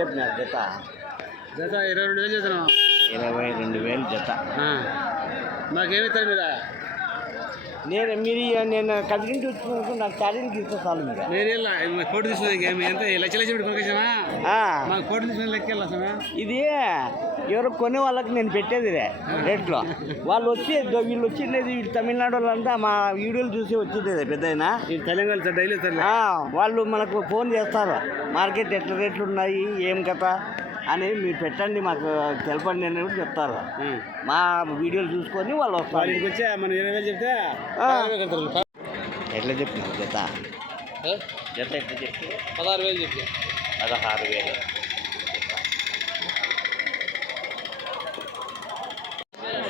జత. జత ఇరవై రెండు వేలు చేస్తున్నాం ఇరవై రెండు వేలు జత. మాకేమిస్తారు మీరు నేను మీరు నేను కదిలించి వచ్చినందుకు నాకు ఛాలెంజ్ చాలు మీరు. ఫోటో తీసుకునేది ఏమి ఎంత లక్ష లక్ష పెట్టి కొనుకొచ్చామా ఆ, మాకు ఫోటో తీసుకుని లెక్క ఇది ఎవరు కొనే వాళ్ళకి నేను పెట్టేది రేట్లో. వాళ్ళు వచ్చి వీళ్ళు వచ్చిండేది వీళ్ళు తమిళనాడు వాళ్ళంతా మా వీడియోలు చూసి వచ్చేది పెద్ద తెలంగాణ డైలీ వాళ్ళు మనకు ఫోన్ చేస్తారు. మార్కెట్ ఎట్లా రేట్లు ఉన్నాయి ఏం కథ? అని మీరు పెట్టండి మాకు తెలపండి అని కూడా చెప్తారు. మా వీడియోలు చూసుకొని వాళ్ళు వస్తారు. వాళ్ళకి వచ్చి మనం ఇరవై వేలు చెప్తే ఎట్లా చెప్తున్నారు జత? జత ఎట్లా చెప్తే? పదహారు వేలు చెప్తే. పదహారు వేలు.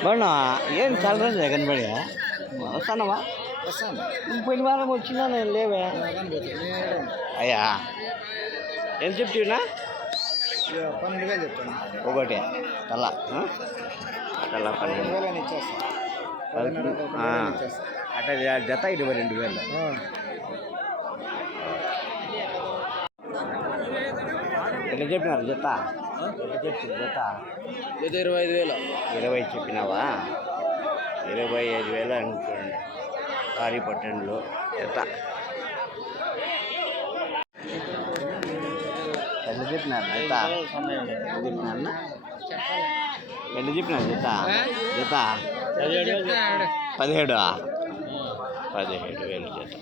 బాగున్నా? ఏం చాలా రోజులు కనబడి వస్తానవా పోయిన వారం వచ్చినా నేను లేవే. అయ్యా. ఏం చెప్తున్నా పన్నెండు వేలు చెప్తాను. ఒకటే. తల? తల పన్నెండు. వేలు ఇచ్చేస్తాను ఆ. అట్లా జత ఇరవై రెండు వేలు. ఎట్లా చెప్పినారు జత? ఎట్లా చెప్పారు జత? జత ఇరవై ఐదు వేలు. ఇరవై చెప్పినావా? ఇరవై ఐదు వేలు అనుకోండి. కారీ పట్టణంలో జత ఎట్లా చెప్పినారు జత? ఎట్లా చెప్పినారు ఎట్లా చెప్పినారు జత? జత? పదిహేడు. పదిహేడు వేలు జత.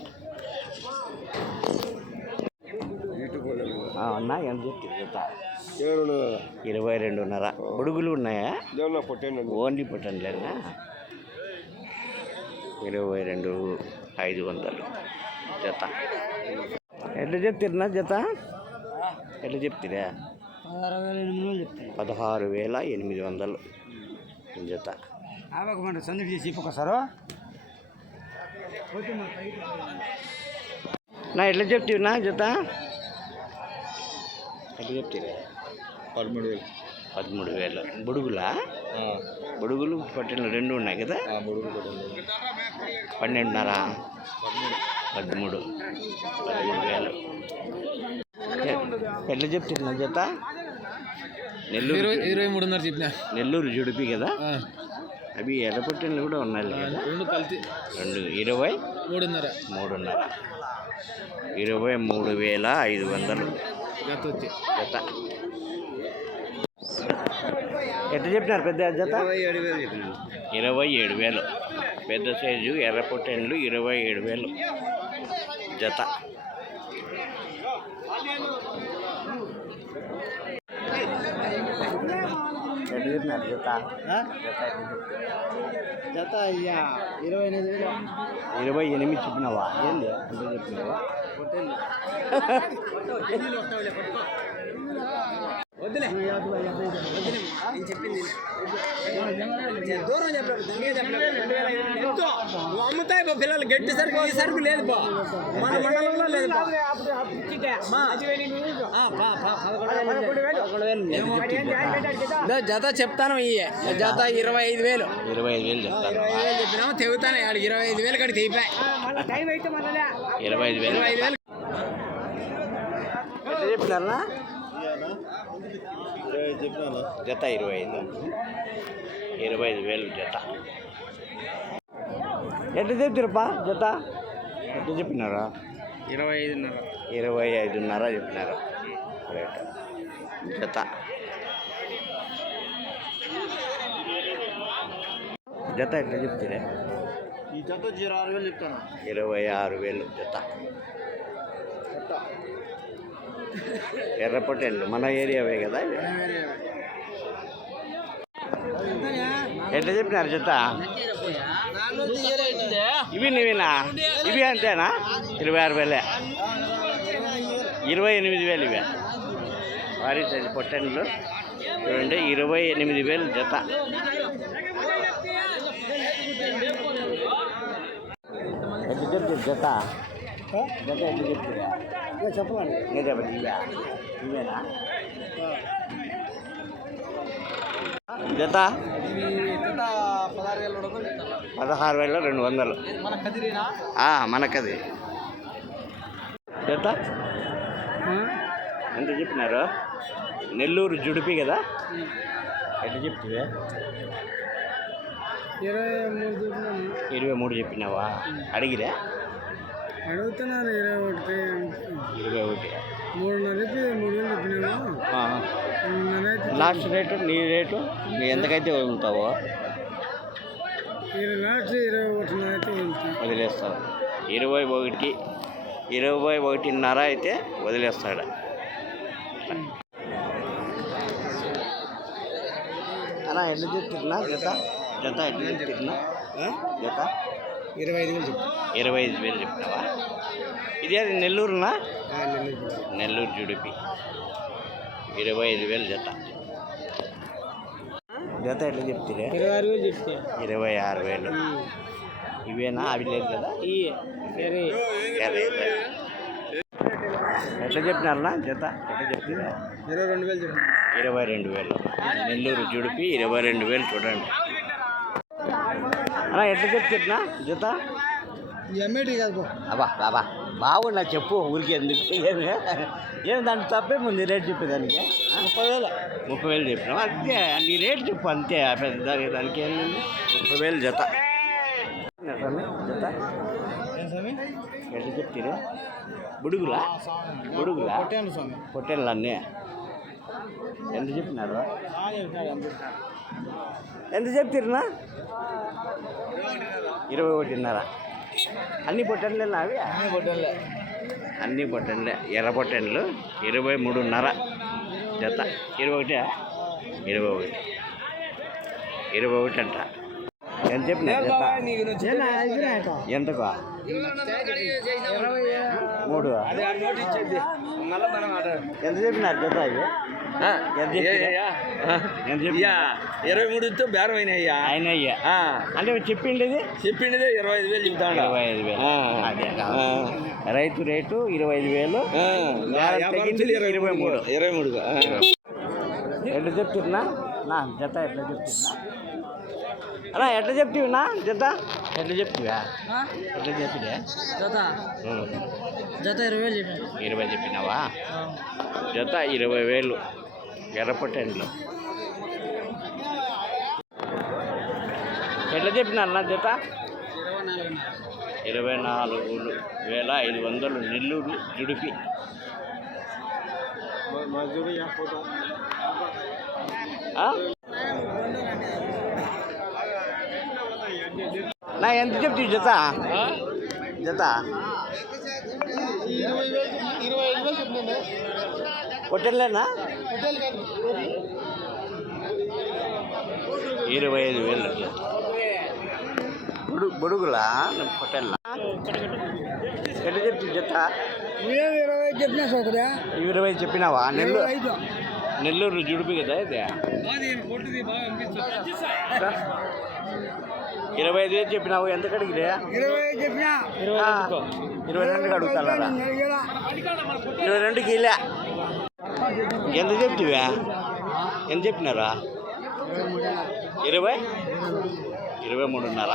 ఆ, అన్నా ఎంత చెప్తారు జత? ఇరవై రెండున్నర. గొడుగులు ఉన్నాయా? ఓన్లీ పొట్టంలేనా ఇరవై రెండు ఐదు వందలు జత. ఎట్లా చెప్తారునా జత? ఎట్లా చెప్తారా పదహారు వేల పదహారు వేల ఎనిమిది వందలు. జత? ఆవకమంట సందడి చేసి ఒక్కసారు నా ఎట్లా చెప్తావునా జత? ఎట్లా చెప్తారా పదమూడు వేలు. పదమూడు వేలు. బుడుగులా? బుడుగులు పట్టిన రెండు ఉన్నాయి కదా? పన్నెండున్నర? పదమూడు. పదమూడు. వేలు. ఎట్లా చెప్తున్నా జత? నెల్లూరు ఇరవై ఇరవై మూడున్నర చెప్పిన. నెల్లూరు జుడిపి కదా? అవి ఎర్రపట్టినలు కూడా ఉన్నాయి కదా? రెండు కలిసి రెండు ఇరవై మూడున్నర. మూడున్నర. ఇరవై మూడు వేల ఐదు వందలు. జత జత. ఎట్లా చెప్పినారు పెద్ద జత? ఇరవై ఏడు వేలు చెప్పినాను ఇరవై ఏడు వేలు. పెద్ద సైజు ఎర్ర పొట్టెన్లు ఇరవై ఏడు వేలు. జత. ఎట్లా చెప్పినారు జత? జత అయ్యా ఇరవై ఎనిమిది వేలు. ఇరవై ఎనిమిది చెప్పినావా? ఏంది? అంత చెప్పినావా? వద్దులే. నేను చెప్పింది దూరం చెప్పలేదు దగ్గర చెప్పలేదు. రెండు వేల ఐదు వందలు. ఎంతో? నువ్వు అమ్ముతాయి బా పిల్లలు గట్టి సరుకు ఈ సరుకు లేదు బా. మన మండలంలో లేదు బా. వేలు. జత చెప్తాను ఈ జత ఇరవై ఐదు వేలు. ఇరవై ఐదు వేలు చెప్తాను. ఇరవై ఐదు చెప్పినాము తెగుతాను ఆడికి ఇరవై ఐదు వేలు కడికి తెగిపోయి ఇరవై ఐదు వేలు. ఇరవై ఐదు వేలు. ఎట్లా చెప్పినారా జత ఇరవై ఐదు. ఇరవై ఐదు వేలు జత. ఎట్లా చెప్తారప్పా జత? ఎట్లా చెప్పినారా? ఇరవై ఐదున్నర. ఇరవై ఐదున్నర చెప్పినారు. రేట్ జత. జత ఎట్లా చెప్తారే? ఈ జత జీరో ఆరు వేలు చెప్తాను? ఇరవై ఆరు వేలు జత. ఎర్రపొట్టెళ్ళు. మన ఏరియావే కదా ఎట్లా చెప్పినారు జత ఇవి నువ్వేనా ఇవి అంతేనా? ఇరవై ఆరు వేలే. ఇరవై ఎనిమిది వేలు ఇవే. వారి సైజు పొట్టెండ్లు చూడండి ఇరవై ఎనిమిది వేలు జత. ఎట్లా చెప్తారు జత? ఇవే ఇవేనా జత? పదహారు వేల రెండు వందలు. మనకది. జత? ఎంత చెప్పినారు? నెల్లూరు జుడిపి కదా? ఎట్లా చెప్తుంది ఇరవై మూడు చెప్పినావా? అడిగిరా? అడుగుతున్నారు ఇరవై ఒకటి. ఇరవై ఒకటి. మూడున్నర చెప్పి మూడు వేలు చెప్పినాము అయితే లాస్ట్ రేటు నీ రేటు నీ ఎంతకైతే వదులుతావో ఇరవై లాస్ట్ ఇరవై ఒకటిన్నర అయితే వదిలేస్తావు ఇరవై ఒకటికి ఇరవై ఒకటిన్నర అయితే వదిలేస్తాడు. అలా ఎట్లా చెప్తున్నా జత? జత ఎట్లా చెప్తున్నా జత ఇరవై ఐదు వేలు చెప్పు. ఇరవై ఐదు వేలు చెప్పినావా? ఇది అది నెల్లూరునా? నెల్లూరు జుడిపి. ఇరవై ఐదు వేలు జత. జత ఎట్లా చెప్తే ఇరవై ఆరు వేలు చెప్తే. ఇరవై ఆరు వేలు. ఇవేనా? అవి లేదు కదా. ఎట్లా చెప్పినారన్నా జత? ఎట్లా చెప్తున్నా ఇరవై రెండు వేలు ఇరవై రెండు వేలు. నెల్లూరు జుడిపి ఇరవై రెండు వేలు చూడండి. అలా ఎట్లా చెప్తున్నా జత? ఎంఏటి కాదు అబ్బా బాబా బాగున్నా చెప్పు ఊరికి ఎందుకు? ఏమి? ఏం దానికి తప్పే ముందు రేట్ చెప్పేదానికి ముప్పై వేలు. ముప్పై వేలు చెప్పినావు? అంతే నీ రేట్ చెప్పు అంతే పెద్ద దానికి ఏంది ముప్పై వేలు జత. జత? ఎట్లా చెప్తారు? బుడుగులా? బుడుగులా? పొట్టేళ్ళు అన్నీ ఎంత చెప్పినారు? ఎంత చెప్తారునా ఇరవై ఒకటిన్నర. అన్ని పొట్టెన్లేనా అవి కొట్టానులే అన్ని పొట్టెన్లే ఎర్ర పొట్టెన్లు ఇరవై మూడున్నర జత. ఇరవై ఒకటి ఇరవై ఒకటి. ఇరవై ఒకటి అంట. ఎంత చెప్పిన జత? ఎంతకు? మూడు. ఎంత చెప్పినారు జత ఇవి? చెప్పినా? చెప్పినా? ఇరవై మూడుతో బేరం అయినాయ్యా. ఆయన అయ్యా అంటే చెప్పిండేది? చెప్పిండేదే ఇరవై ఐదు వేలు చెప్తాడు ఇరవై ఐదు వేలు. అదే రైతు రేటు ఇరవై ఐదు వేలు. ఇరవై మూడు. ఇరవై మూడుగా ఎట్లా చెప్తున్నా? నా జత ఎట్లా చెప్తున్నా? అన్నా ఎట్లా చెప్తున్నా జత? ఎట్లా చెప్తువా? ఎట్లా చెప్పిదే? జత. జత ఇరవై వేలు చెప్పాను. ఇరవై చెప్పినావా? జత ఇరవై వేలు. ఎర్రపట్టెండ్లు. ఎట్లా చెప్పిన అన్న జత? ఇరవై నాలుగు వేల ఐదు వందలు నెల్లూరు జుడిపి. నా ఎంత చెప్తు జత? జత? ఇరవై ఐదు వేలు పొట్టెల్లేనా ఇరవై ఐదు వేలు. బుడు బుడుగులా? పొట్టెల్లా ఎట్లా చెప్తీ? జత నేను ఇరవై ఐదు చెప్పినా సోదరా? ఇరవై చెప్పినావా? నెల్లూరు? నెల్లూరు జుడిపి కదా ఇది? ఇరవై ఐదు వేలు చెప్పినావు ఎంత కడిగిరే ఇరవై చెప్పినా? ఇరవై రెండుకి అడుగుతారా ఇరవై రెండుకి ఇలా. ఎంత చెప్తివా ఎంత చెప్పినారా? ఇరవై? ఇరవై మూడున్నర.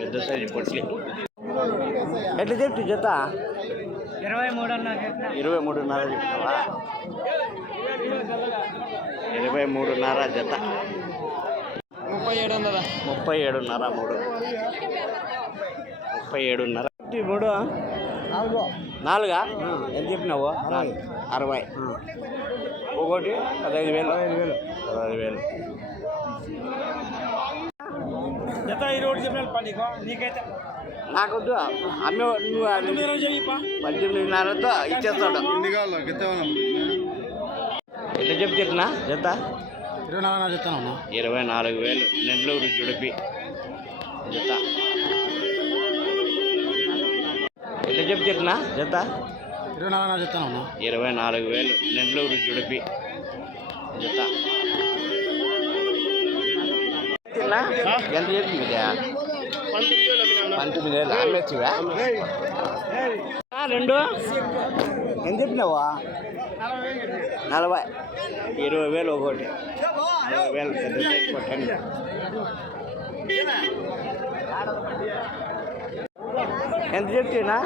పెద్ద సైజు పొట్లి. ఎట్లా చెప్తు జత? ఇరవై మూడు అన్నా చెప్పినా. ఇరవై మూడున్నర చెప్పినావా? ఇరవై మూడున్నర జత. ముప్పై ఏడు వందల. ముప్పై ఏడున్నర మూడు. ముప్పై ఏడున్నర. మూడు. నాలుగా? ఎంత చెప్పినావు? అరవై. ఒకటి పదహైదు వేలు. పదహైదు వేలు. ఇరవై చెప్పిన పన్నీకు నీకైతే నాకొద్దు. అమ్మే నువ్వు పద్దెనిమిదిన్నరతో ఇచ్చేస్తాడు. ఎట్లా చెప్తున్నా జత ఇరవై నాలుగు చెప్తాను ఇరవై నాలుగు వేలు. నెల్లూరు జుడిపి. జత. ఎట్లా చెప్తున్నా జత ఇరవై నాలుగు చెప్తాను ఇరవై నాలుగు వేలు. నెల్లూరు జుడిపి. జత? ఎంత చెప్తుంది ఇది? పంతొమ్మిది వేలు. అమ్మేచ్చివా రెండు. ఎంత చెప్పినావా? నలభై. ఇరవై వేలు ఒకటి. నలభై వేలు కొట్టండి. ఎంత చెప్తున్నా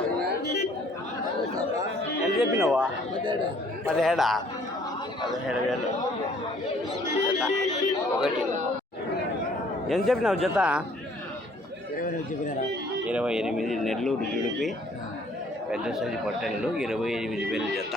ఎంత చెప్పినావా? పదిహేడా? పదిహేడు వేలు. జత ఒకటి. ఎంత చెప్పినావు జత? ఇరవై ఎనిమిది నెల్లూరు జుడిపి పెద్ద సైజు పొట్టెళ్ళు ఇరవై ఎనిమిది వేలు జత.